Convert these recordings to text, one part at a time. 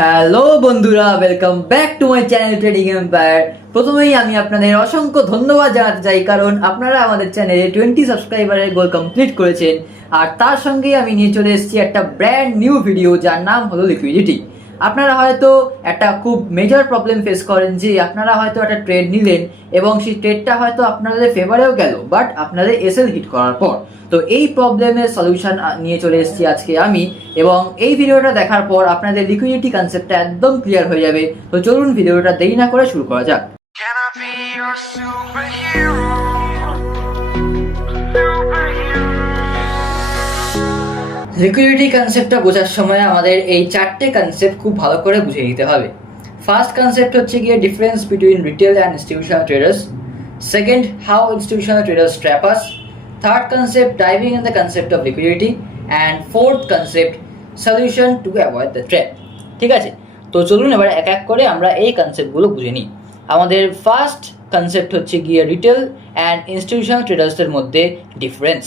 Hello বন্ধুরা, welcome back to my channel trading empire. প্রথমেই আমি আপনাদের অসংখ্য ধন্যবাদ জানাতে চাই, কারণ আপনারা আমাদের চ্যানেলে 20 সাবস্ক্রাইবারের গোল কমপ্লিট করেছেন। আর তার সঙ্গে আমি নিয়ে চলে এসেছি একটা ব্র্যান্ড নিউ ভিডিও, যার নাম হলো লিকুইডিটি। আপনারা হয়তো একটা খুব মেজর প্রবলেম ফেস করেন যে আপনারা হয়তো একটা ট্রেড নিলেন এবং সেই ট্রেডটা হয়তো আপনাদের ফেভারেও গেল, বাট আপনাদের এসএল হিট করার পর। তো এই প্রবলেমের সলিউশন নিয়ে চলে এসেছি আজকে আমি, এবং এই ভিডিওটা দেখার পর আপনাদের লিকুইডিটি কনসেপ্টটা একদম ক্লিয়ার হয়ে যাবে। তো চলুন ভিডিওটা দেরি না করে শুরু করা যাক। Can I be your superhero? Liquidity কনসেপ্টটা বোঝার সময় আমাদের এই চারটে কনসেপ্ট খুব ভালো করে বুঝে নিতে হবে। ফার্স্ট কনসেপ্ট হচ্ছে গিয়ে difference between retail and institutional traders. Second, how institutional traders trap us. Third concept, diving in the concept of liquidity. And fourth concept, solution to avoid the trap. ঠিক আছে, তো চলুন এবার এক এক করে আমরা এই কনসেপ্টগুলো বুঝে নিই। আমাদের ফার্স্ট কনসেপ্ট হচ্ছে গিয়ে রিটেল অ্যান্ড ইনস্টিটিউশনাল ট্রেডার্সের মধ্যে ডিফারেন্স।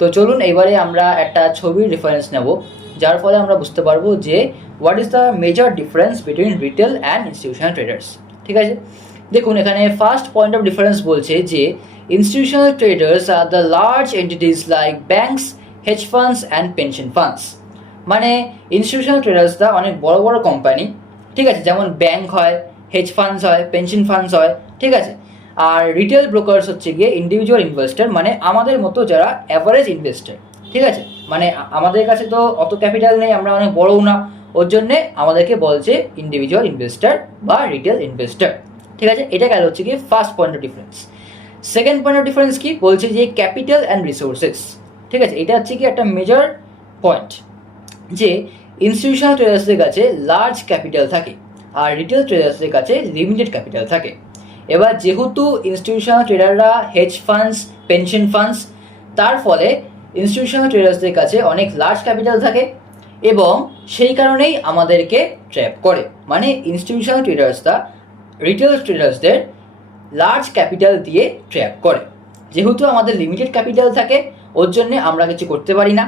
তো চলুন এবারে আমরা একটা ছবির রেফারেন্স নেব, যার ফলে আমরা বুঝতে পারবো যে what is the major difference between retail and institutional traders. ঠিক আছে, দেখুন এখানে ফার্স্ট পয়েন্ট অফ ডিফারেন্স বলছে যে institutional traders are the large entities like banks, hedge funds and pension funds. মানে ইনস্টিটিউশনাল ট্রেডার্সরা অনেক বড় বড় কোম্পানি, ঠিক আছে, যেমন ব্যাংক হয়, হেজ ফান্ডস হয়, পেনশন ফান্ডস হয়, ঠিক আছে। আর রিটেল ব্রোকার্স হচ্ছে গিয়ে ইন্ডিভিজুয়াল ইনভেস্টর, মানে আমাদের মতো যারা অ্যাভারেজ ইনভেস্টর, ঠিক আছে। মানে আমাদের কাছে তো অত ক্যাপিটাল নেই, আমরা অনেক বড়ও না, ওর জন্যে আমাদেরকে বলছে ইন্ডিভিজুয়াল ইনভেস্টর বা রিটেল ইনভেস্টর। ঠিক আছে, এটা গেল হচ্ছে গিয়ে first point of difference. Second point of difference কি বলছে যে ক্যাপিটাল অ্যান্ড রিসোর্সেস। ঠিক আছে, এটা হচ্ছে কি একটা মেজর পয়েন্ট, যে ইনস্টিটিউশনাল ট্রেডার্সদের কাছে লার্জ ক্যাপিটাল থাকে আর রিটেল ট্রেডার্সদের কাছে লিমিটেড ক্যাপিটাল থাকে। এবার যেহেতু ইনস্টিটিউশনাল ট্রেডাররা হেজ ফান্ডস, পেনশন ফান্ডস, তার ফলে ইনস্টিটিউশনাল ট্রেডার্সদের কাছে অনেক লার্জ ক্যাপিটাল থাকে এবং সেই কারণেই আমাদেরকে ট্র্যাপ করে। মানে ইনস্টিটিউশনাল ট্রেডার্সরা রিটেল ট্রেডার্সদের লার্জ ক্যাপিটাল দিয়ে ট্র্যাপ করে। যেহেতু আমাদের লিমিটেড ক্যাপিটাল থাকে, ওর জন্যে আমরা কিছু করতে পারি না।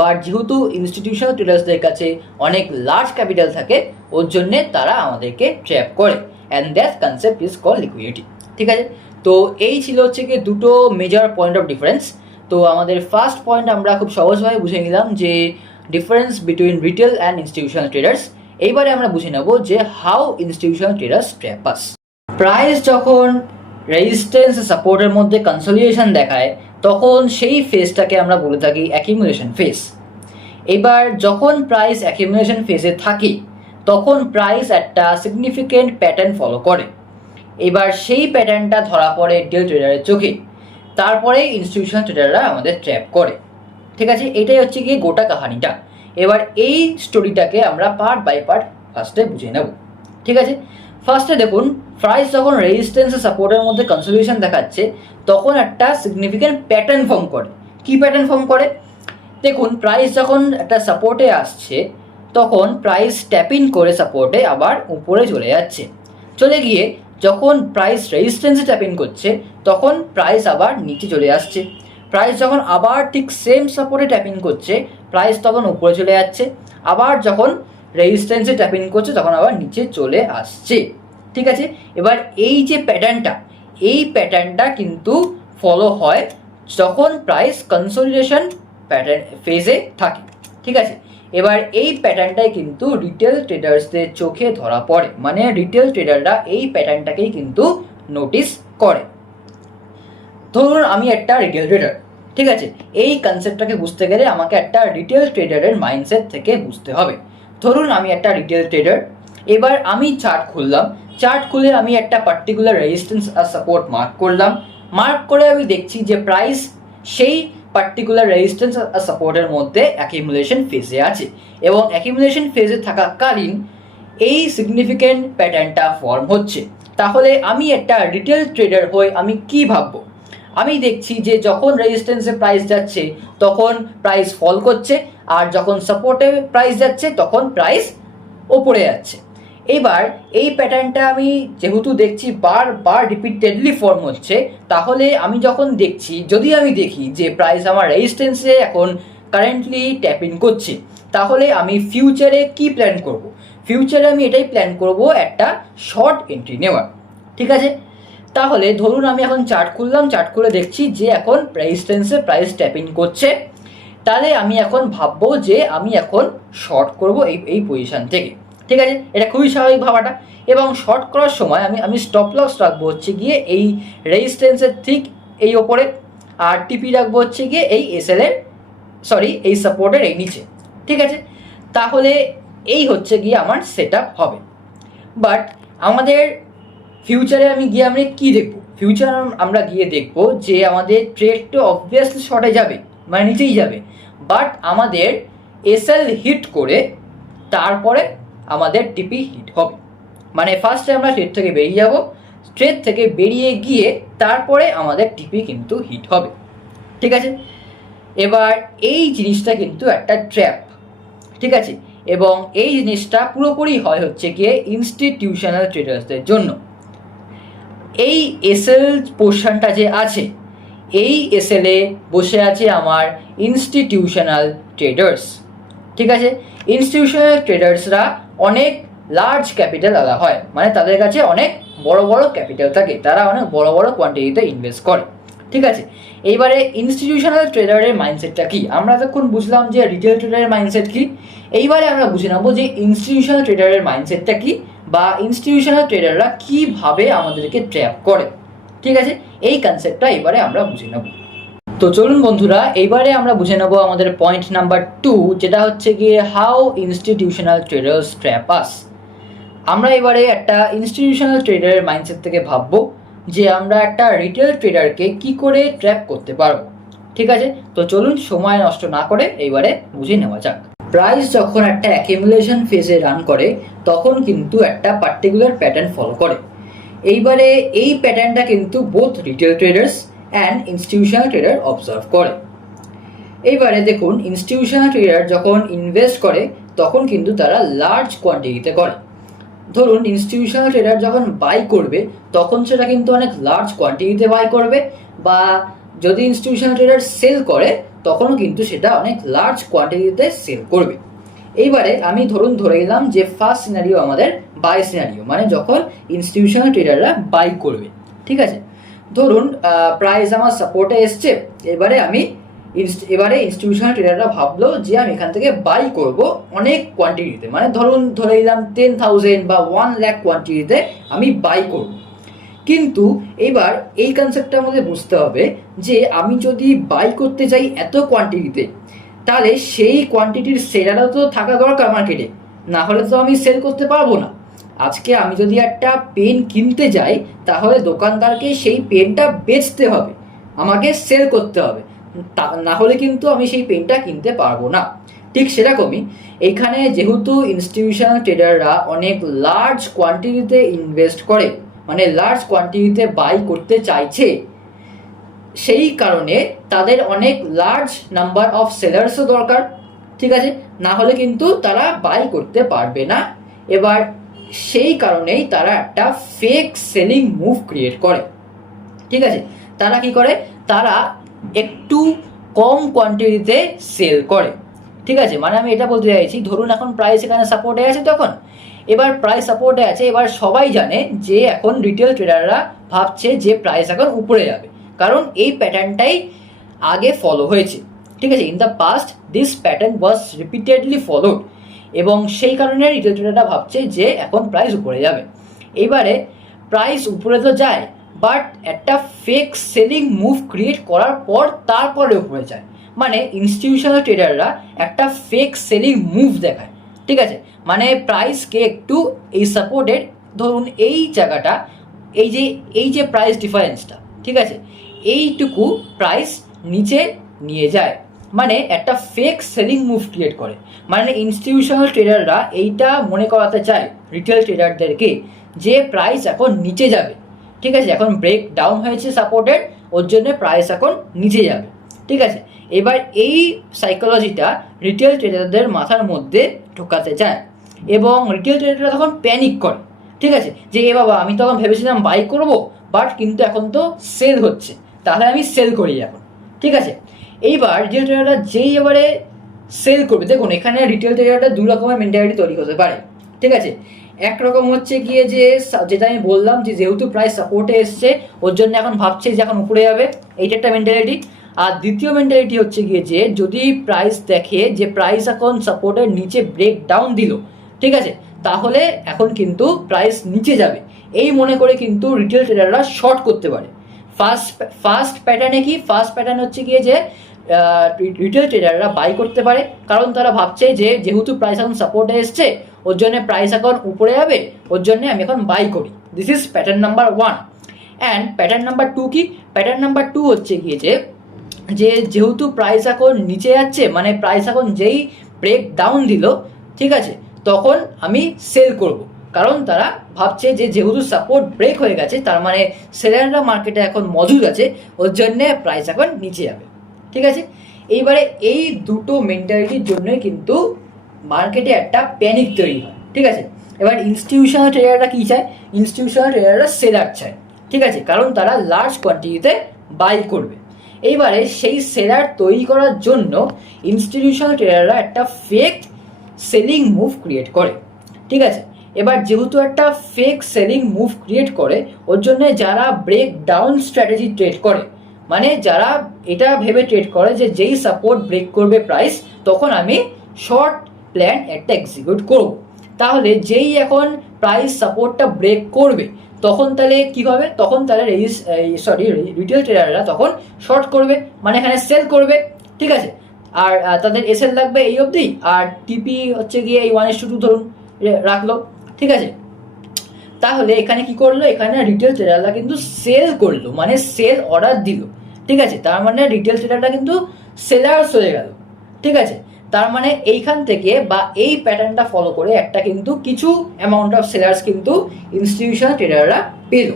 বাট যেহেতু ইনস্টিটিউশনাল ট্রেডার্সদের কাছে অনেক লার্জ ক্যাপিটাল থাকে, ওর জন্যে তারা আমাদেরকে ট্র্যাপ করে। And that concept is call liquidity. ঠিক আছে, তো এই ছিল হচ্ছে কি দুটো মেজর পয়েন্ট অফ ডিফারেন্স। তো আমাদের ফার্স্ট পয়েন্ট আমরা খুব সহজভাবে বুঝে নিলাম যে difference between retail and institutional traders. এইবারে আমরা বুঝে নেব যে how institutional traders trap us. Price যখন রেজিস্ট্যান্স সাপোর্টের মধ্যে কনসলিডেশন দেখায়, তখন সেই ফেজটাকে আমরা বলে থাকি অ্যাকিউমুলেশন ফেজ। এবার যখন প্রাইস অ্যাকিউমুলেশন ফেজে থাকে, তখন প্রাইস একটা সিগনিফিকেন্ট প্যাটার্ন ফলো করে। এবার সেই প্যাটার্নটা ধরা পড়ে রিটেল ট্রেডারের চোখে, তারপরে ইনস্টিটিউশনাল ট্রেডাররা আমাদের ট্র্যাপ করে। ঠিক আছে, এটাই হচ্ছে গিয়ে গোটা কাহানিটা। এবার এই স্টোরিটাকে আমরা পার্ট বাই পার্ট ফার্স্টে বুঝে নেব। ঠিক আছে, ফার্স্টে দেখুন, প্রাইস যখন রেজিস্ট্যান্স সাপোর্টের মধ্যে কনসলিডেশন দেখাচ্ছে, তখন একটা সিগনিফিকেন্ট প্যাটার্ন ফর্ম করে। কি প্যাটার্ন ফর্ম করে? দেখুন, প্রাইস যখন একটা সাপোর্টে আসছে, তখন প্রাইস ট্যাপ ইন করে সাপোর্টে আবার উপরে চলে যাচ্ছে। চলে গিয়ে যখন প্রাইস রেজিস্ট্যান্সে ট্যাপ ইন করছে, তখন প্রাইস আবার নিচে চলে আসছে। প্রাইস যখন আবার ঠিক সেম সাপোর্টে ট্যাপ ইন করছে, প্রাইস তখন উপরে চলে যাচ্ছে। আবার যখন রেজিস্ট্যান্সে ট্যাপ ইন করছে, তখন আবার নিচে চলে আসছে। ঠিক আছে, এবার এই যে প্যাটার্নটা, এই প্যাটার্নটা কিন্তু ফলো হয় যখন প্রাইস কনসলিডেশন প্যাটার্ন ফেজে থাকে। ঠিক আছে, এবার এই প্যাটার্নটাই কিন্তু রিটেল ট্রেডার্সদের চোখে ধরা পড়ে। মানে রিটেল ট্রেডাররা এই প্যাটার্নটাকেই কিন্তু নোটিস করে। ধরুন আমি একটা রিটেল ট্রেডার, ঠিক আছে, এই কনসেপ্টটাকে বুঝতে গেলে আমাকে একটা রিটেল ট্রেডারের মাইন্ডসেট থেকে বুঝতে হবে। ধরুন আমি একটা রিটেল ট্রেডার, এবার আমি চার্ট খুললাম, চার্ট খুলে আমি একটা পার্টিকুলার রেজিস্ট্যান্স আর সাপোর্ট মার্ক করলাম। মার্ক করে আমি দেখছি যে প্রাইস সেই পার্টিকুলার রেজিস্ট্যান্স আর সাপোর্টের মধ্যে অ্যাকিউমুলেশন ফেজে আছে, এবং অ্যাকিউমুলেশন ফেজে থাকাকালীন এই সিগনিফিকেন্ট প্যাটার্নটা ফর্ম হচ্ছে। তাহলে আমি একটা রিটেল ট্রেডার হয়ে আমি কি ভাববো? আমি দেখছি যে যখন রেজিস্ট্যান্সে প্রাইস যাচ্ছে, তখন প্রাইস ফল করছে, আর যখন সাপোর্টে প্রাইস যাচ্ছে, তখন প্রাইস ওপরে যাচ্ছে। এবার এই প্যাটার্নটা আমি যেহেতু দেখছি বারবার রিপিটেডলি ফর্ম হচ্ছে, তাহলে আমি যখন দেখছি, যদি আমি দেখি যে প্রাইস আমার রেজিস্ট্যান্সে এখন কারেন্টলি ট্যাপ ইন করছে, তাহলে আমি ফিউচারে কি প্ল্যান করব? ফিউচারে আমি এটাই প্ল্যান করব একটা শর্ট এন্ট্রি নেওয়ার। ঠিক আছে, তাহলে ধরুন আমি এখন চার্ট খুললাম, চার্ট খুলে দেখছি যে এখন রেজিস্ট্যান্সে প্রাইস ট্যাপ ইন করছে, তাহলে আমি এখন ভাববো যে আমি এখন শর্ট করব এই পজিশন থেকে। ঠিক আছে, এটা খুবই স্বাভাবিক ভাবাটা। এবং শর্ট করার সময় আমি স্টপ লস রাখবো হচ্ছে গিয়ে এই রেজিস্ট্যান্সের ঠিক এই ওপরে, আর টিপি রাখবো হচ্ছে গিয়ে এই এসএলের এই সাপোর্টের এই নিচে। ঠিক আছে, তাহলে এই হচ্ছে গিয়ে আমার সেট আপ হবে। বাট আমাদের ফিউচারে আমরা কি দেখবো? ফিউচার আমরা গিয়ে দেখবো যে আমাদের ট্রেড তো অবভিয়াসলি শর্টে যাবে, মানে নিচেই যাবে, বাট আমাদের এসএল হিট করে তারপরে আমাদের টিপি হিট হবে। মানে ফার্স্টে আমরা ট্রেড থেকে বেরিয়ে যাব, ট্রেড থেকে বেরিয়ে গিয়ে তারপরে আমাদের টিপি কিন্তু হিট হবে। ঠিক আছে, এবার এই জিনিসটা কিন্তু একটা ট্র্যাপ। ঠিক আছে, এবং এই জিনিসটা পুরোপুরি হয় হচ্ছে গিয়ে ইনস্টিটিউশনাল ট্রেডার্সদের জন্য। এই এসএল পোর্শনটা যে আছে, এই এসএলে বসে আছে আমার ইনস্টিটিউশনাল ট্রেডার্স। ঠিক আছে, ইনস্টিটিউশনাল ট্রেডার্সরা অনেক লার্জ ক্যাপিটাল আলা হয়, মানে তাদের কাছে অনেক বড় বড় ক্যাপিটাল থাকে, তারা অনেক বড় বড় কোয়ান্টিটিতে ইনভেস্ট করে। ঠিক আছে, এইবারে ইনস্টিটিউশনাল ট্রেডারের মাইন্ডসেটটা কি? আমরা তখন বুঝলাম যে রিটেল ট্রেডারের মাইন্ডসেট কি, এইবারে আমরা বুঝে নেবো যে ইনস্টিটিউশনাল ট্রেডারের মাইন্ডসেটটা কি, বা ইনস্টিটিউশনাল ট্রেডাররা কিভাবে আমাদেরকে ট্র্যাপ করে। ঠিক আছে, এই কনসেপ্টটা এবারে আমরা বুঝে নেব। তো চলুন বন্ধুরা, এইবারে আমরা বুঝে নেব আমাদের পয়েন্ট নাম্বার 2, যেটা হচ্ছে গিয়ে হাউ ইনস্টিটিউশনাল ট্রেডার্স ট্র্যাপ আস। আমরা এবারে একটা ইনস্টিটিউশনাল ট্রেডারের মাইন্ডসেট থেকে ভাববো যে আমরা একটা রিটেল ট্রেডারকে কি করে ট্র্যাপ করতে পারবো। ঠিক আছে, তো চলুন সময় নষ্ট না করে এইবারে বুঝে নেওয়া যাক। প্রাইস যখন একটা অ্যাকিউমুলেশন ফেজে রান করে তখন কিন্তু একটা পার্টিকুলার প্যাটার্ন ফলো করে। এইবারে এই প্যাটার্নটা কিন্তু both retail traders and institutional trader observe করে। এইবারে দেখুন, ইনস্টিটিউশনাল ট্রেডার যখন ইনভেস্ট করে তখন কিন্তু তারা লার্জ কোয়ান্টিটিতে করে। ধরুন ইনস্টিটিউশনাল ট্রেডার যখন বাই করবে তখন সেটা কিন্তু অনেক লার্জ কোয়ান্টিটিতে বাই করবে, বা যদি ইনস্টিটিউশনাল ট্রেডার সেল করে তখনও কিন্তু সেটা অনেক লার্জ কোয়ান্টিটিতে সেল করবে। এইবারে আমি ধরে নিলাম যে ফার্স্ট সিনারিও আমাদের বাই সিনারিও, মানে যখন ইনস্টিটিউশনাল ট্রেডাররা বাই করবে। ঠিক আছে, ধরুন প্রাইস আমার সাপোর্টে এসছে, এবারে ইনস্টিটিউশনাল ট্রেডাররা ভাবলো যে আমি এখান থেকে বাই করব অনেক কোয়ান্টিটিতে, মানে ধরে নিলাম 10,000 বা 1 লাখ কোয়ান্টিটিতে আমি বাই করব। কিন্তু এবার এই কনসেপ্টটা আমাদের বুঝতে হবে যে আমি যদি বাই করতে যাই এত কোয়ান্টিটিতে, তাহলে সেই কোয়ান্টিটির সেলারও তো থাকা দরকার মার্কেটে, না হলে তো আমি সেল করতে পারবো না। আজকে আমি যদি একটা পেন কিনতে যাই তাহলে দোকানদারকে সেই পেনটা বেচতে হবে, আমাকে সেল করতে হবে, না হলে কিন্তু আমি সেই পেনটা কিনতে পারবো না। ঠিক সেরকমই এখানে যেহেতু ইনস্টিটিউশনাল ট্রেডাররা অনেক লার্জ কোয়ান্টিটিতে ইনভেস্ট করে, মানে লার্জ কোয়ান্টিটিতে বাই করতে চাইছে, সেই কারণে তাদের অনেক লার্জ নাম্বার অফ সেলার্সও দরকার। ঠিক আছে, না হলে কিন্তু তারা বাই করতে পারবে না। এবার সেই কারণেই তারা একটা ফেক সেলিং মুভ ক্রিয়েট করে। ঠিক আছে, তারা কি করে, তারা একটু কম কোয়ান্টিটিতে সেল করে। ঠিক আছে, মানে আমি এটা বলতে চাইছি, ধরুন এখন প্রাইস এখানে সাপোর্টে আছে, তখন এবার প্রাইস সাপোর্টে আছে, এবার সবাই জানে যে এখন রিটেল ট্রেডাররা ভাবছে যে প্রাইস এখন উপরে যাবে, কারণ এই প্যাটার্নটাই আগে ফলো হয়েছে। ঠিক আছে, in the past this pattern was repeatedly followed, এবং সেই কারণে রিটেল ট্রেডাররা ভাবছে যে এখন প্রাইস উপরে যাবে। এইবারে প্রাইস উপরে তো যায়, বাট একটা ফেক সেলিং মুভ ক্রিয়েট করার পর তারপরে উপরে যায়, মানে ইনস্টিটিউশনাল ট্রেডাররা একটা ফেক সেলিং মুভ দেখায়। ঠিক আছে, মানে প্রাইসকে একটু এই সাপোর্টের, ধরুন এই জায়গাটা, এই যে প্রাইস ডিফারেন্সটা, ঠিক আছে, এইটুকু প্রাইস নিচে নিয়ে যায়, মানে একটা ফেক সেলিং মুভ ক্রিয়েট করে। মানে ইনস্টিটিউশনাল ট্রেডাররা এইটা মনে করাতে চায় রিটেল ট্রেডারদেরকে যে প্রাইস এখন নিচে যাবে। ঠিক আছে, এখন ব্রেক ডাউন হয়েছে সাপোর্টের, ওর জন্য প্রাইস এখন নিচে যাবে। ঠিক আছে, এবার এই সাইকোলজিটা রিটেল ট্রেডারদের মাথার মধ্যে ঢোকাতে চায়, এবং রিটেল ট্রেডাররা তখন প্যানিক করে। ঠিক আছে, যে এ বাবা, আমি তখন ভেবেছিলাম বাই করবো, বাট কিন্তু এখন তো সেল হচ্ছে, তাহলে আমি সেল করি এখন। ঠিক আছে, এইবার রিটেল ট্রেডাররা যেই এবারে সেল করবে, দেখুন এখানে রিটেল ট্রেডাররা দু রকমের মেন্টালিটি তৈরি হতে পারে। ঠিক আছে। একরকম হচ্ছে গিয়ে যে যেটা আমি বললাম যে যেহেতু প্রাইস সাপোর্টে এসছে ওর জন্য এখন ভাবছে যে এখন উপরে যাবে, এইটা একটা মেন্টালিটি। আর দ্বিতীয় মেন্টালিটি হচ্ছে গিয়ে যে যদি প্রাইস দেখে যে প্রাইস এখন সাপোর্টের নিচে ব্রেক ডাউন দিল, ঠিক আছে, তাহলে এখন কিন্তু প্রাইস নিচে যাবে, এই মনে করে কিন্তু রিটেল ট্রেডাররা শর্ট করতে পারে। ফার্স্ট প্যাটার্নে কি, ফার্স্ট প্যাটার্ন হচ্ছে গিয়ে যে রিটেল ট্রেডাররা বাই করতে পারে, কারণ তারা ভাবছে যে যেহেতু প্রাইস এখন সাপোর্টে এসছে ওর জন্য প্রাইস এখন উপরে যাবে, ওর জন্য আমি এখন বাই করি। This is pattern number 1। And pattern number 2 কি, প্যাটার্ন নাম্বার 2 হচ্ছে গিয়ে যে যেহেতু প্রাইস এখন নিচে যাচ্ছে, মানে প্রাইস এখন যেই ব্রেক ডাউন দিল, ঠিক আছে, তখন আমি সেল করব, কারণ তারা ভাবছে যে যেহেতু সাপোর্ট ব্রেক হয়ে গেছে তার মানে সেলাররা মার্কেটে এখন মজুদ আছে, ওর জন্যে প্রাইস এখন নিচে যাবে। ঠিক আছে, এইবারে এই দুটো মেন্টালিটির জন্যই কিন্তু মার্কেটে একটা প্যানিক তৈরি হয়। ঠিক আছে, এবার ইনস্টিটিউশনাল ট্রেডাররা কী চায়, ইনস্টিটিউশনাল ট্রেডাররা সেলার চায়, ঠিক আছে, কারণ তারা লার্জ কোয়ান্টিটিতে বাই করবে। এইবারে সেই সেলার তৈরি করার জন্য ইনস্টিটিউশনাল ট্রেডাররা একটা ফেক সেলিং মুভ ক্রিয়েট করে। ঠিক আছে, এবার যেহেতু একটা ফেক সেলিং মুভ ক্রিয়েট করে ওর জন্য যারা ব্রেক ডাউন স্ট্র্যাটেজি ট্রেড করে, মানে যারা এটা ভেবে ট্রেড করে যে যেই সাপোর্ট ব্রেক করবে প্রাইস তখন আমি শর্ট প্ল্যান একটা এক্সিকিউট করব, তাহলে যেই এখন প্রাইস সাপোর্টটা ব্রেক করবে তখন তাহলে কী হবে, তখন তাহলে রিটেল ট্রেডাররা তখন শর্ট করবে, মানে এখানে সেল করবে। ঠিক আছে, আর তাদের এসএল লাগবে এই অবধি, আর টিপি হচ্ছে গিয়ে এই 1:2 ধরুন রাখলো। ঠিক আছে, তাহলে এখানে কি করলো, এখানে রিটেল ট্রেডাররা কিন্তু সেল করলো, মানে সেল অর্ডার দিল। ঠিক আছে, তার মানে রিটেল ট্রেডাররা কিন্তু সেলার্স হয়ে গেল। ঠিক আছে, তার মানে এইখান থেকে বা এই প্যাটার্নটা ফলো করে একটা কিন্তু কিছু অ্যামাউন্ট অফ সেলার্স কিন্তু ইনস্টিটিউশনাল ট্রেডাররা পেল।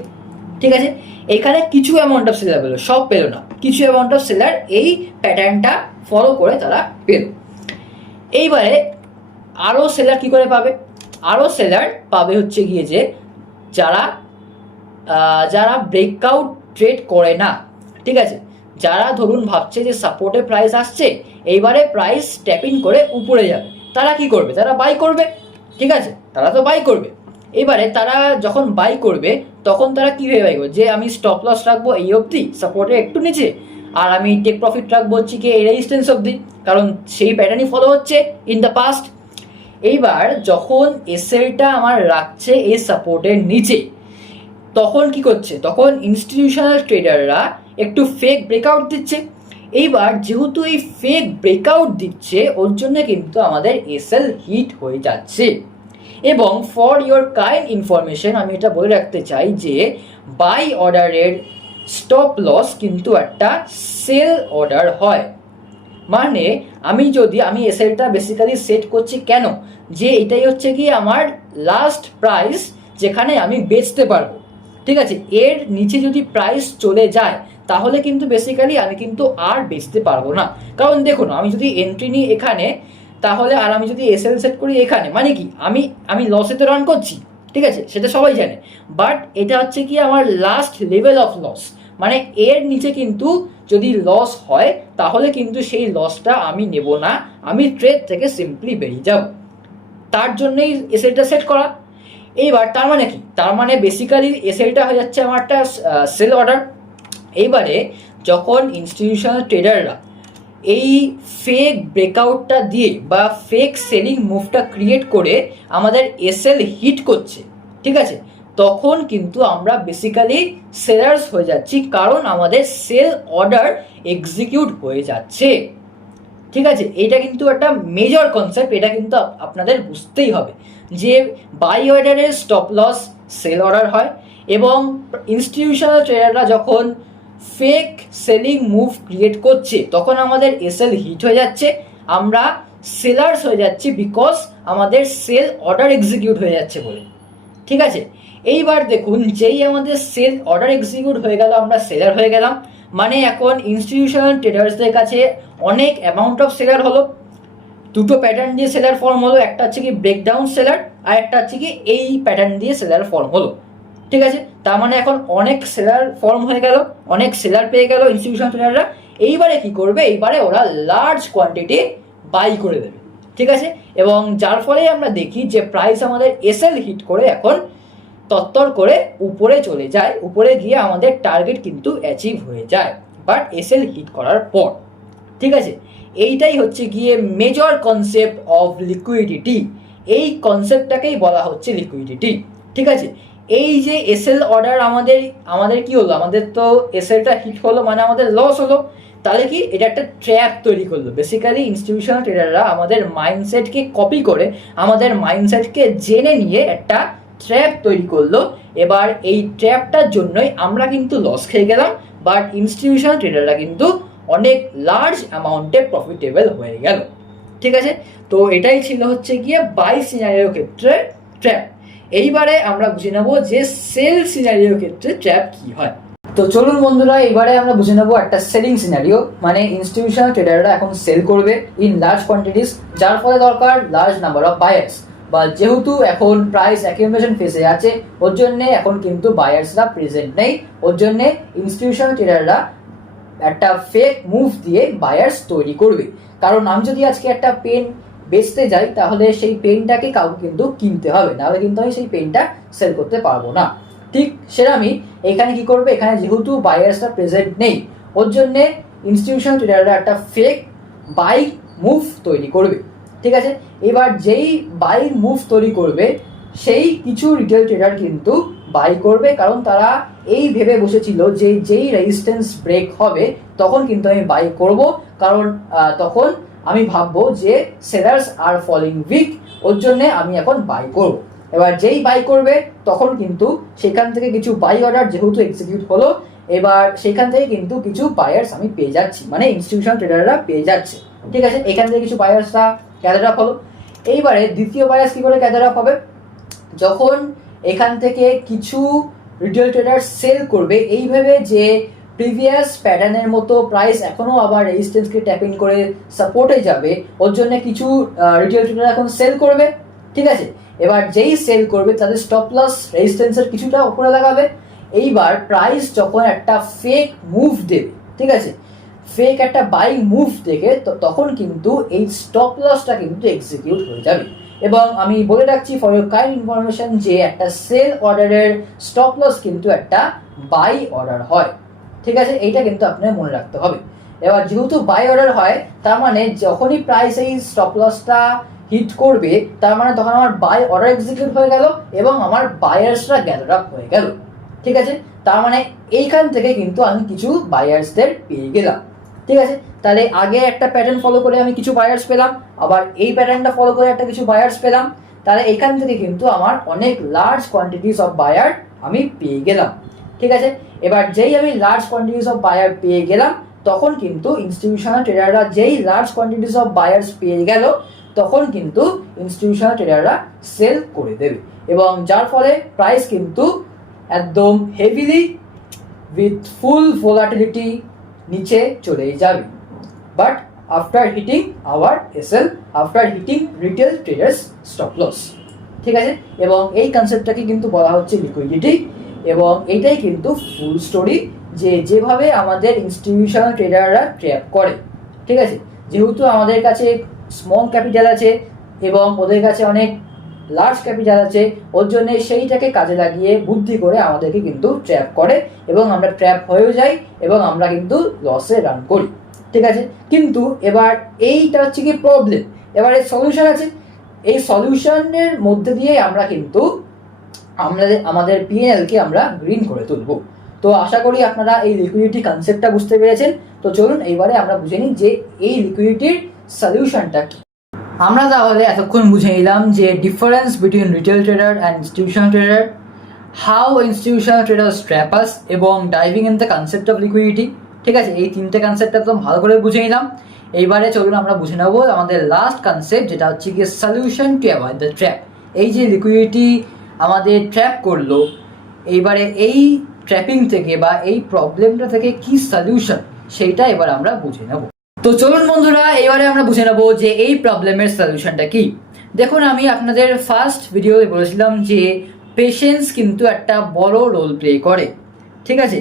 ঠিক আছে, এখানে কিছু অ্যামাউন্ট অফ সেলার পেলো, সব পেলো না, কিছু অ্যামাউন্ট অফ সেলার এই প্যাটার্নটা ফলো করে তারা পেল। এইবারে আরও সেলার কি করে পাবে, আরও সেলার পাবে হচ্ছে গিয়ে যে যারা ব্রেকআউট ট্রেড করে না। ঠিক আছে, যারা ধরুন ভাবছে যে সাপোর্টে প্রাইস আসছে এইবারে প্রাইস ট্যাপিং করে উপরে যাবে, তারা কি করবে, তারা বাই করবে। ঠিক আছে, তারা তো বাই করবে। এবারে তারা যখন বাই করবে তখন তারা কী ভেবে বাই করবে, যে আমি স্টপ লস রাখবো এই অবধি সাপোর্টের একটু নিচে, আর আমি টেক প্রফিট রাখবো হচ্ছে কি এই রেজিস্ট্যান্স অবধি, কারণ সেই প্যাটার্নই ফলো হচ্ছে ইন দ্য পাস্ট। এইবার যখন এসএলটা আমার রাখছে এই সাপোর্টের নিচে, তখন কি করছে, তখন ইনস্টিটিউশনাল ট্রেডাররা একটু ফেক ব্রেকআউট দিচ্ছে। এইবার যেহেতু এই ফেক ব্রেকআউট দিচ্ছে ওর জন্য কিন্তু আমাদের এসএল হিট হয়ে যাচ্ছে। এবং ফর ইয়োর কাইন্ড ইনফরমেশন আমি এটা বলে রাখতে চাই যে বাই অর্ডারের স্টপ লস কিন্তু একটা সেল অর্ডার হয়, মানে আমি এসএলটা বেসিক্যালি সেট করছি কেন, যে এটাই হচ্ছে কি আমার লাস্ট প্রাইস যেখানে আমি বেচতে পারবো। ঠিক আছে, এর নিচে যদি প্রাইস চলে যায় তাহলে কিন্তু বেসিক্যালি আমি কিন্তু আর বেচতে পারবো না, কারণ দেখুন আমি যদি এন্ট্রি নিই এখানে তাহলে, আর আমি যদি এসএল সেট করি এখানে, মানে কি আমি লসে তো রান করছি। ঠিক আছে, সেটা সবাই জানে, বাট এটা হচ্ছে কি আমার লাস্ট লেভেল অফ লস, মানে এর নিচে কিন্তু যদি লস হয় তাহলে কিন্তু সেই লসটা আমি নেব না, আমি ট্রেড থেকে সিম্পলি বেরিয়ে যাব, তার জন্যই এসএলটা সেট করা। এইবার তার মানে কি, তার মানে বেসিক্যালি এসএলটা হয়ে যাচ্ছে আমার একটা সেল অর্ডার। এইবারে যখন ইনস্টিটিউশনাল ট্রেডাররা এই ফেক ব্রেকআউটটা দিয়ে বা ফেক সেলিং মুভটা ক্রিয়েট করে আমাদের এসএল হিট করছে, ঠিক আছে, তখন কিন্তু আমরা বেসিক্যালি সেলার্স হয়ে যাচ্ছি, কারণ আমাদের সেল অর্ডার এক্সিকিউট হয়ে যাচ্ছে। ঠিক আছে, এটা কিন্তু একটা মেজর কনসেপ্ট, এটা কিন্তু আপনাদের বুঝতেই হবে যে বাই অর্ডারের স্টপ লস সেল অর্ডার হয়, এবং ইনস্টিটিউশনাল ট্রেডাররা যখন ফেক সেলিং মুভ ক্রিয়েট করছে তখন আমাদের এসএল হিট হয়ে যাচ্ছে, আমরা সেলার্স হয়ে যাচ্ছি বিকজ আমাদের সেল অর্ডার এক্সিকিউট হয়ে যাচ্ছে বলে। ঠিক আছে, এইবার দেখুন যেই আমাদের সেল অর্ডার এক্সিকিউট হয়ে গেল আমরা সেলার হয়ে গেলাম, মানে এখন ইনস্টিটিউশনাল ট্রেডার্সদের কাছে অনেক অ্যামাউন্ট অফ সেলার হলো, দুটো প্যাটার্ন দিয়ে সেলার ফর্ম হলো, একটা হচ্ছে কি ব্রেকডাউন সেলার আর একটা হচ্ছে কি এই প্যাটার্ন দিয়ে সেলার ফর্ম হলো। ঠিক আছে, তার মানে এখন অনেক সেলার ফর্ম হয়ে গেল, অনেক সেলার পেয়ে গেল ইনস্টিটিউশনাল ট্রেডাররা। এইবারে কি করবে, এইবারে ওরা লার্জ কোয়ান্টিটি বাই করে দেবে। ঠিক আছে, এবং যার ফলে আমরা দেখি যে প্রাইস আমাদের এসএল হিট করে এখন তত্তর করে উপরে চলে যায়, উপরে গিয়ে আমাদের টার্গেট কিন্তু অ্যাচিভ হয়ে যায় বাট এসএল হিট করার পর। ঠিক আছে, এইটাই হচ্ছে গিয়ে মেজর কনসেপ্ট অফ লিকুইডিটি। এই কনসেপ্টটাকেই বলা হচ্ছে লিকুইডিটি। ঠিক আছে, এই যে এসএল অর্ডার আমাদের কি হলো, আমাদের তো এসএলটা হিট হলো মানে আমাদের লস হলো, তাহলে কি এটা একটা ট্র্যাপ তৈরি করলো। বেসিক্যালি ইনস্টিটিউশনাল ট্রেডাররা আমাদের মাইন্ডসেটকে কপি করে, আমাদের মাইন্ডসেটকে জেনে নিয়ে একটা ট্র্যাপ তৈরি করলো। এবার এই ট্র্যাপটার জন্যই আমরা কিন্তু লস খেয়ে গেলাম, বাট ইনস্টিটিউশনাল ট্রেডাররা কিন্তু অনেক লার্জ অ্যামাউন্টে প্রফিটেবল হয়ে গেল। ঠিক আছে, তো এটাই ছিল হচ্ছে গিয়ে বাই সিনারিওর ক্ষেত্রে ট্র্যাপ। এইবারে আমরা বুঝে নেবো যে সেল সিনারিওর ক্ষেত্রে ট্র্যাপ কি হয়। তো চলুন বন্ধুরা, এবারে আমরা বুঝে নেবো একটা সেলিং সিনারিও, মানে ইনস্টিটিউশনাল ট্রেডাররা এখন সেল করবে ইন লার্জ কোয়ান্টিটিস, যার ফলে দরকার লার্জ নাম্বার অফ বায়ার্স। বা যেহেতু এখন প্রাইস অ্যাকিউমুলেশন ফেসে আছে, ওর জন্য এখন কিন্তু বায়ার্সরা প্রেজেন্ট নেই, ওর জন্য ইনস্টিটিউশনাল ট্রেডাররা একটা ফেক মুভ দিয়ে বায়ার্স তৈরি করবে। কারণ আমি যদি আজকে একটা পেন বেচতে যাই, তাহলে সেই পেনটাকে কাউকে কিন্তু কিনতে হবে, নাহলে কিন্তু আমি সেই পেনটা সেল করতে পারবো না। ঠিক সেরকমই এখানে কি করবে, এখানে যেহেতু বায়ার্সরা প্রেজেন্ট নেই, ওর জন্যে ইনস্টিটিউশনাল ট্রেডাররা একটা ফেক বাই মুভ তৈরি করবে। ঠিক আছে, এবার যেই বাই মুভ তৈরি করবে, সেই কিছু রিটেল ট্রেডার কিন্তু বাই করবে, কারণ তারা এই ভেবে বসেছিল যে যেই রেজিস্ট্যান্স ব্রেক হবে তখন কিন্তু আমি বাই করব, কারণ তখন আমি ভাববো যে সেলার্স আর ফলিং উইক, ওর জন্য আমি এখন বাই করব। এবার যেই বাই করবে তখন কিন্তু সেখান থেকে কিছু বাই অর্ডার যেহেতু এক্সিকিউট হলো, এবার সেখান থেকে কিন্তু কিছু বায়ার্স আমি পেয়ে যাচ্ছি, মানে ইনস্টিটিউশনাল ট্রেডাররা পেয়ে যাচ্ছে। ঠিক আছে, এখান থেকে কিছু বায়ার্সরা গ্যাদার আপ হলো। এইবারে দ্বিতীয় বায়ার্স কি করে গ্যাদার আপ হবে, যখন এখান থেকে কিছু রিটেল ট্রেডার সেল করবে এই ভেবে যে প্রিভিয়াস প্যাটার্নের মতো প্রাইস এখনো আবার রেজিস্ট্যান্সকে ট্যাপ ইন করে সাপোর্টে যাবে, ওর জন্য কিছু রিটেল ট্রেডার এখন সেল করবে। ঠিক আছে, এবার যেই সেল করবে তাদের স্টপ লস রেজিস্ট্যান্সের কিছুটা উপরে লাগাবে। এইবার প্রাইস যখন একটা ফেক মুভ দেবে, ঠিক আছে, ফেক একটা বাইং মুভ দেখে, তখন কিন্তু এই স্টপ লসটা কিন্তু এক্সিকিউট হয়ে যাবে। এবং আমি বলে রাখছি ফর ইউর কাইন্ড ইনফরমেশন যে একটা সেল অর্ডারের স্টপ লস কিন্তু একটা বাই অর্ডার হয়। ঠিক আছে, এইটা কিন্তু আপনার মনে রাখতে হবে। এবার যেহেতু বাই অর্ডার হয়, তার মানে যখনই প্রাইস এই স্টপ লসটা হিট করবে, তার মানে তখন আমার বাই অর্ডার এক্সিকিউট হয়ে গেল এবং আমার বায়ার্সরা গ্যাদার আপ হয়ে গেল। ঠিক আছে, তার মানে এইখান থেকে কিন্তু আমি কিছু বায়ার্সদের পেয়ে গেলাম। ঠিক আছে, তাহলে আগে একটা প্যাটার্ন ফলো করে আমি কিছু বায়ার্স পেলাম, আবার এই প্যাটার্নটা ফলো করে একটা কিছু বায়ার্স পেলাম, তাহলে এখান থেকে কিন্তু আমার অনেক লার্জ কোয়ান্টিটিস অফ বায়ার আমি পেয়ে গেলাম। ঠিক আছে, এবার যেই আমি লার্জ কোয়ান্টিটিস অফ বায়ার পেয়ে গেলাম, তখন কিন্তু ইনস্টিটিউশনাল ট্রেডাররা যেই লার্জ কোয়ান্টিটিস অফ বায়ার্স পেয়ে গেল, তখন কিন্তু ইনস্টিটিউশনাল ট্রেডাররা সেল করে দেবে, এবং যার ফলে প্রাইস কিন্তু একদম হেভিলি উইথ ফুল ভোলাটিলিটি নিচে চলে যাবে, but after hitting our SL, after hitting retail traders stop loss. ঠিক আছে, এবং এই কনসেপ্টটাকে কিন্তু বলা হচ্ছে লিকুইডিটি, এবং এইটাই কিন্তু ফুল স্টোরি যে যেভাবে আমাদের ইনস্টিটিউশনাল ট্রেডাররা ট্র্যাপ করে। ঠিক আছে, যেহেতু আমাদের কাছে স্মল ক্যাপিটাল আছে এবং ওদের কাছে অনেক লার্জ ক্যাপিটাল আছে, ওর জন্য সেইটাকে কাজে লাগিয়ে বুদ্ধি করে আমাদেরকে কিন্তু ট্র্যাপ করে, এবং আমরা ট্র্যাপ হয়েও যাই এবং আমরা কিন্তু লসে রান করি। ঠিক আছে, কিন্তু এবার এইটা হচ্ছে কি প্রবলেম, এবার এর সলিউশন আছে। এই সলিউশনের মধ্যে দিয়ে আমরা কিন্তু আমাদের পিএনএলকে আমরা গ্রিন করে তুলব। তো আশা করি আপনারা এই লিকুইডিটি কনসেপ্টটা বুঝতে পেরেছেন। তো চলুন এইবারে আমরা বুঝে নিই যে এই লিকুইডিটির সলিউশনটা কি। আমরা তাহলে এতক্ষণ বুঝে নিলাম যে difference between retail trader and institutional trader, how institutional traders trap us, এবং diving in the concept of liquidity. ঠিক আছে, এই তিনটে কনসেপ্ট একদম ভালো করে বুঝে নিলাম। এইবারে চলুন আমরা বুঝে নেবো আমাদের লাস্ট কনসেপ্ট, যেটা হচ্ছে গিয়ে solution to avoid the trap. এই যে লিকুইডিটি আমাদের ট্র্যাপ করলো, এইবারে এই ট্র্যাপিং থেকে বা এই প্রবলেমটা থেকে কি সলিউশন, সেইটা এবার আমরা বুঝে নেব। তো চলুন বন্ধুরা, এবারে আমরা বুঝে নেব যে এই প্রবলেমের সলিউশনটা কি। দেখুন, আমি আপনাদের ফার্স্ট ভিডিওতে বলেছিলাম যে পেশেন্স কিন্তু একটা বড় রোল প্লে করে। ঠিক আছে,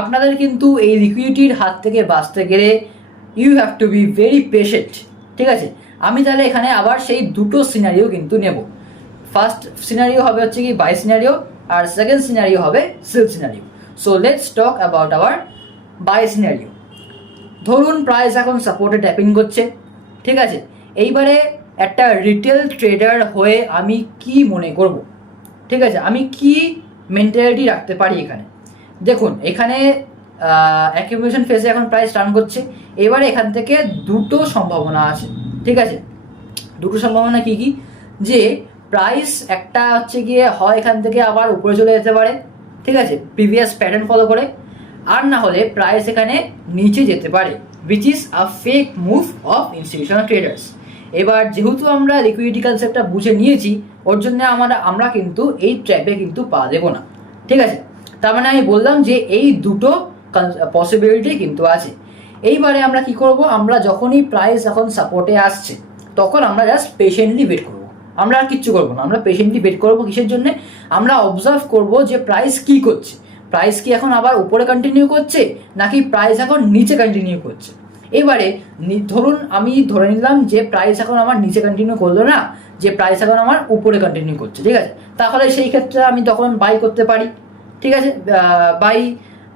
আপনাদের কিন্তু এই লিকুইডিটির হাত থেকে বাঁচতে গেলে you have to be very patient. ঠিক আছে, আমি তাহলে এখানে আবার সেই দুটো সিনারিও কিন্তু নেব। ফার্স্ট সিনারিও হবে হচ্ছে কি বাই সিনারিও, আর সেকেন্ড সিনারিও হবে sell scenario. So let's talk about our buy scenario. ধরুন প্রাইস এখন সাপোর্টে ট্যাপিং করছে, ঠিক আছে। এইবারে একটা রিটেল ট্রেডার হয়ে আমি কি মনে করব, ঠিক আছে, আমি কি মেন্টালিটি রাখতে পারি এখানে। দেখুন এখানে অ্যাকিউমুলেশন ফেজে এখন প্রাইস টার্ন করছে। এবারে এখান থেকে দুটো সম্ভাবনা আছে, ঠিক আছে। দুটো সম্ভাবনা কি কি, যে প্রাইস একটা হচ্ছে গিয়ে হয় এখান থেকে আবার উপরে চলে যেতে পারে, ঠিক আছে, প্রিভিয়াস প্যাটার্ন ফলো করে, আর না হলে প্রাইস এখানে নিচে যেতে পারে, which is a fake move of institutional traders. এবার যেহেতু আমরা লিকুইডিটি কনসেপ্টটা বুঝে নিয়েছি, ওর জন্য আমরা কিন্তু এই ট্র্যাপে কিন্তু পা দেবো না, ঠিক আছে। তার মানে আমি বললাম যে এই দুটো পসিবিলিটি কিন্তু আছে। এইবারে আমরা কি করব, আমরা যখনই প্রাইস এখন সাপোর্টে আসছে তখন আমরা জাস্ট পেশেন্টলি ওয়েট করবো, আমরা আর কিচ্ছু করবো না। আমরা পেশেন্টলি ওয়েট করবো কিসের জন্য, আমরা অবজার্ভ করব যে প্রাইস কি করছে, প্রাইস কি এখন আবার উপরে কন্টিনিউ করছে নাকি প্রাইস এখন নিচে কন্টিনিউ করছে। এবারে ধরুন আমি ধরে নিলাম যে প্রাইস এখন আমার নিচে কন্টিনিউ করলো না, যে প্রাইস এখন আমার উপরে কন্টিনিউ করছে, ঠিক আছে। তাহলে সেই ক্ষেত্রে আমি তখন বাই করতে পারি, ঠিক আছে, বাই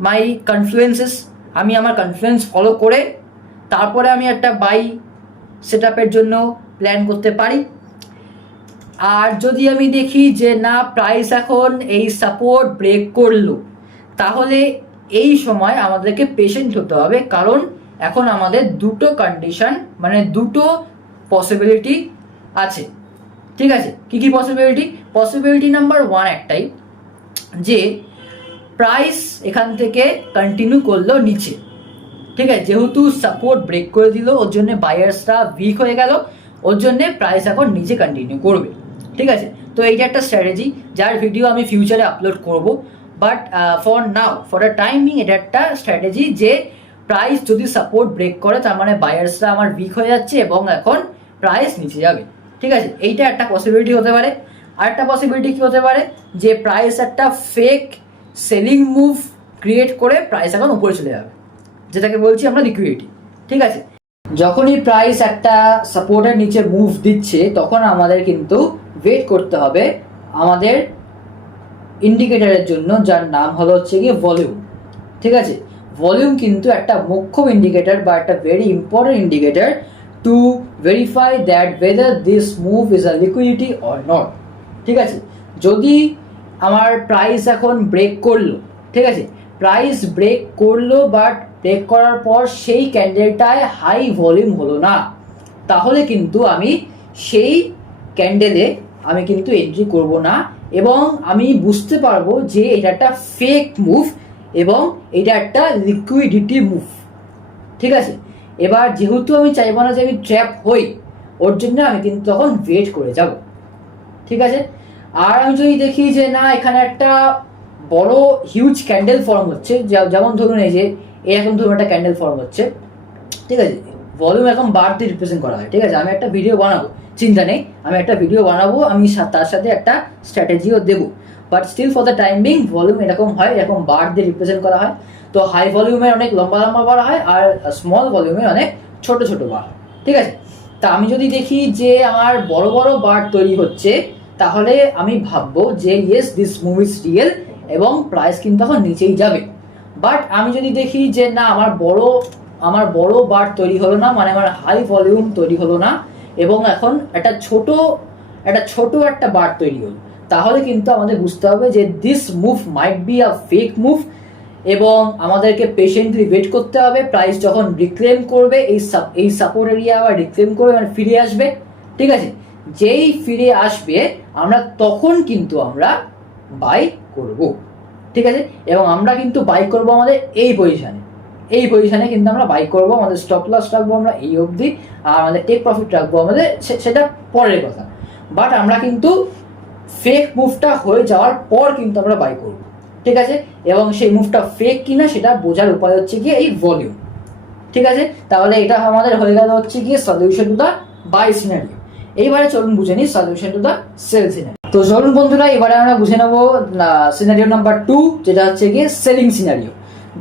মাই কনফ্লুয়েন্সেস। আমি আমার কনফ্লুয়েন্স ফলো করে তারপরে আমি একটা বাই সেট আপের জন্য প্ল্যান করতে পারি। আর যদি আমি দেখি যে না প্রাইস এখন এই সাপোর্ট ব্রেক করলো, তাহলে এই সময় আমাদেরকে পেশেন্ট হতে হবে, কারণ এখন আমাদের দুটো কন্ডিশন মানে দুটো পসিবিলিটি আছে, ঠিক আছে। কি কি পসিবিলিটি, পসিবিলিটি নাম্বার 1 একটাই, যে প্রাইস এখান থেকে কন্টিনিউ করলো নিচে, ঠিক আছে, যেহেতু সাপোর্ট ব্রেক করে দিল ওর জন্য বায়ার্সরা উইক হয়ে গেল, ওর জন্য প্রাইস এখন নিচে কন্টিনিউ করবে, ঠিক আছে। তো এইটা একটা স্ট্র্যাটেজি যার ভিডিও আমি ফিউচারে আপলোড করব, but for now for a timing এটা একটা স্ট্র্যাটেজি যে প্রাইস যদি সাপোর্ট ব্রেক করে তার মানে বায়ার্সরা আমার উইক হয়ে যাচ্ছে এবং এখন প্রাইস নিচে যাবে, ঠিক আছে। এইটা একটা পসিবিলিটি হতে পারে। আরেকটা পসিবিলিটি কি হতে পারে, যে প্রাইস একটা ফেক সেলিং মুভ ক্রিয়েট করে প্রাইস এখন উপরে চলে যাবে, যেটাকে বলছি আমরা লিকুইডিটি, ঠিক আছে। যখনই প্রাইস একটা সাপোর্টের নিচে মুভ দিচ্ছে তখন আমাদের কিন্তু ওয়েট করতে হবে আমাদের ইন্ডিকেটরের জন্য, যার নাম হলো হচ্ছে গিয়ে ভলিউম, ঠিক আছে। ভলিউম কিন্তু একটা মুখ্য ইন্ডিকেটর বা একটা very important indicator to verify that weather this move is a liquidity or not, ঠিক আছে। যদি আমার প্রাইস এখন ব্রেক করলো, ঠিক আছে, প্রাইস ব্রেক করলো বাট ব্রেক করার পর সেই ক্যান্ডেলটায় হাই ভলিউম হলো না, তাহলে কিন্তু আমি সেই ক্যান্ডেলে আমি কিন্তু এন্ট্রি করব না, এবং আমি বুঝতে পারবো যে এটা একটা ফেক মুভ এবং এটা একটা লিকুইডিটি মুভ, ঠিক আছে। এবার যেহেতু আমি চাইবো না যে আমি ট্র্যাপ হই, ওর জন্য আমি কিন্তু তখন ওয়েট করে যাব, ঠিক আছে। আর আমি যদি দেখি যে না এখানে একটা বড় হিউজ ক্যান্ডেল ফর্ম হচ্ছে, যেমন ধরুন এই যে এরকম ধরুন একটা ক্যান্ডেল ফর্ম হচ্ছে, ঠিক আছে, ভলিউম এখন বার দিয়ে রিপ্রেজেন্ট করা হয়, ঠিক আছে। আমি একটা ভিডিও বানাবো, চিন্তা নেই, আমি একটা ভিডিও বানাবো, আমি তার সাথে একটা স্ট্র্যাটেজিও দেবো, but still for the time being volume এরকম হয়, এরকম বার দিয়ে রিপ্রেজেন্ট করা হয়। তো হাই ভলিউমের অনেক লম্বা লম্বা বার হয় আর স্মল ভলিউমের অনেক ছোট ছোট বার হয়, ঠিক আছে। তা আমি যদি দেখি যে আমার বড় বড় বার তৈরি হচ্ছে, তাহলে আমি ভাববো যে yes this move is real এবং প্রাইস কিন্তু এখন নিচেই যাবে। বাট আমি যদি দেখি যে না আমার বড় বার তৈরি হলো না, মানে আমার হাই ভলিউম তৈরি হলো না এবং এখন একটা ছোট একটা বার তৈরি হলো, তাহলে কিন্তু আমাদের বুঝতে হবে যে this move might be a fake move এবং আমাদেরকে পেশেন্টলি ওয়েট করতে হবে। প্রাইস যখন রিক্লেম করবে এই সাপোর্ট এরিয়া আবার রিক্লেম করবে, মানে ফিরে আসবে, ঠিক আছে। যেই ফিরে আসবে আমরা তখন কিন্তু আমরা বাই করব, ঠিক আছে। এবং আমরা কিন্তু বাই করব আমাদের এই পজিশনে কিন্তু আমরা বাই করব, আমাদের স্টপ লস রাখবো আমরা এই অবধি, আর আমাদের টেক প্রফিট রাখবো আমাদের সেটা পরের কথা। বাট আমরা কিন্তু ফেক মুভটা হয়ে যাওয়ার পর কিন্তু আমরা বাই করব, ঠিক আছে। এবং সেই মুভটা ফেক কিনা সেটা বোঝার উপায় হচ্ছে গিয়ে এই ভলিউম, ঠিক আছে। তাহলে এটা আমাদের হয়ে গেল হচ্ছে গিয়ে solution to the buy scenario. এইবারে চলুন বুঝে নিই solution to the sell scenario. তো চলুন বন্ধুরা এবারে আমরা বুঝে নেবো সিনারিও নাম্বার 2, যেটা হচ্ছে গিয়ে সেলিং সিনারিও।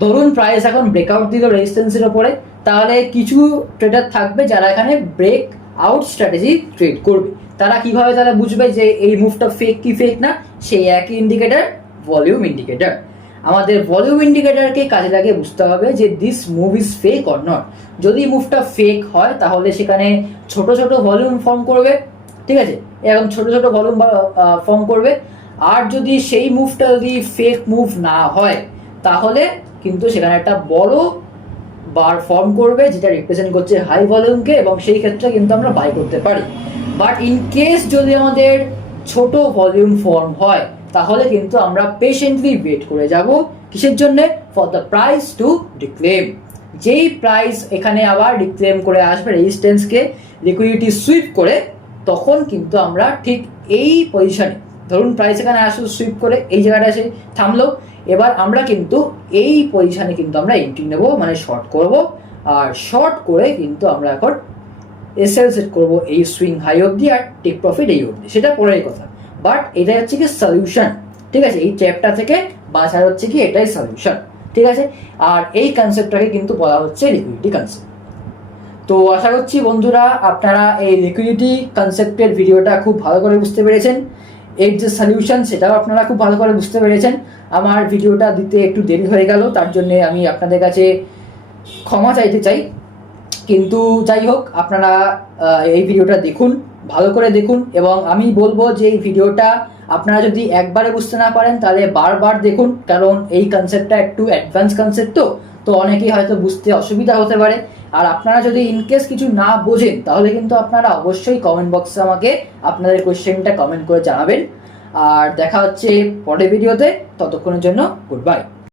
ধরুন প্রাইস এখন ব্রেকআউট দিল রেজিস্ট্যান্সের ওপরে, তাহলে কিছু ট্রেডার থাকবে যারা এখানে ব্রেক আউট স্ট্র্যাটেজি ট্রেড করবে। তারা কিভাবে তারা বুঝবে যে এই মুভটা ফেক কি ফেক না? সেই একই ইন্ডিকেটর, ভলিউম ইন্ডিকেটর। আমাদের ভলিউম ইন্ডিকেটরকে কাজে লাগিয়ে বুঝতে হবে যে this move is fake or not. যদি মুভটা ফেক হয় তাহলে সেখানে ছোট ছোট ভলিউম ফর্ম করবে, ঠিক আছে, এবং ছোট ছোট ভলিউম ফর্ম করবে। আর যদি সেই মুভটা যদি ফেক মুভ না হয় তাহলে কিন্তু সেখানে একটা বড় বার ফর্ম করবে যেটা রিপ্রেজেন্ট করছে হাই ভলিউমকে, এবং সেই ক্ষেত্রে কিন্তু আমরা বাই করতে পারি। বাট ইন কেস যদি আমাদের ছোট ভলিউম ফর্ম হয় তাহলে কিন্তু আমরা পেশেন্টলি ওয়েট করে যাব। কিসের জন্য? For the price to declaim. যেই প্রাইস এখানে আবার ডিক্লেম করে আসবে রেজিস্ট্যান্সকে লিকুইডিটি সুইপ করে, তখন কিন্তু আমরা ঠিক এই পজিশনে, ধরুন প্রাইস এখানে আসলে সুইপ করে এই জায়গাটা এসে থামলো, এবার আমরা কিন্তু এই পজিশনে কিন্তু আমরা এন্ট্রি নেব, মানে শর্ট করব। আর শর্ট করে কিন্তু আমরা এখন এসএল সেট করব এই সুইং হাই অবধি আর টেক প্রফিট এই অবধি, সেটা পরের কথা। বাট এটা হচ্ছে কি সলিউশন, ঠিক আছে, এই ট্র্যাপটা থেকে বাঁচার হচ্ছে কি এটাই সলিউশন, ঠিক আছে। আর এই কনসেপ্টটাকে কিন্তু বলা হচ্ছে লিকুইডিটি কনসেপ্ট। তো আশা করছি বন্ধুরা আপনারা এই লিকুইডিটি কনসেপ্টের ভিডিওটা খুব ভালো করে বুঝতে পেরেছেন। এর যে সলিউশন সেটাও আপনারা খুব ভালো করে বুঝতে পেরেছেন। আমার ভিডিওটা দিতে একটু দেরি হয়ে গেল, তার জন্য আমি আপনাদের কাছে ক্ষমা চাইতে চাই। কিন্তু যাই হোক, আপনারা এই ভিডিওটা দেখুন, ভালো করে দেখুন, এবং আমি বলবো যে এই ভিডিওটা আপনারা যদি একবারে বুঝতে না পারেন তাহলে বারবার দেখুন, কারণ এই কনসেপ্টটা একটু অ্যাডভান্স কনসেপ্ট, তো অনেকেই হয়তো বুঝতে অসুবিধা হতে পারে। আর আপনারা যদি ইনকেস কিছু না বোঝেন তাহলে কিন্তু আপনারা অবশ্যই কমেন্ট বক্সে আমাকে আপনাদের কোয়েশ্চেনটা কমেন্ট করে জানাবেন। আর দেখা হচ্ছে পরের ভিডিওতে, ততক্ষণের জন্য গুড বাই।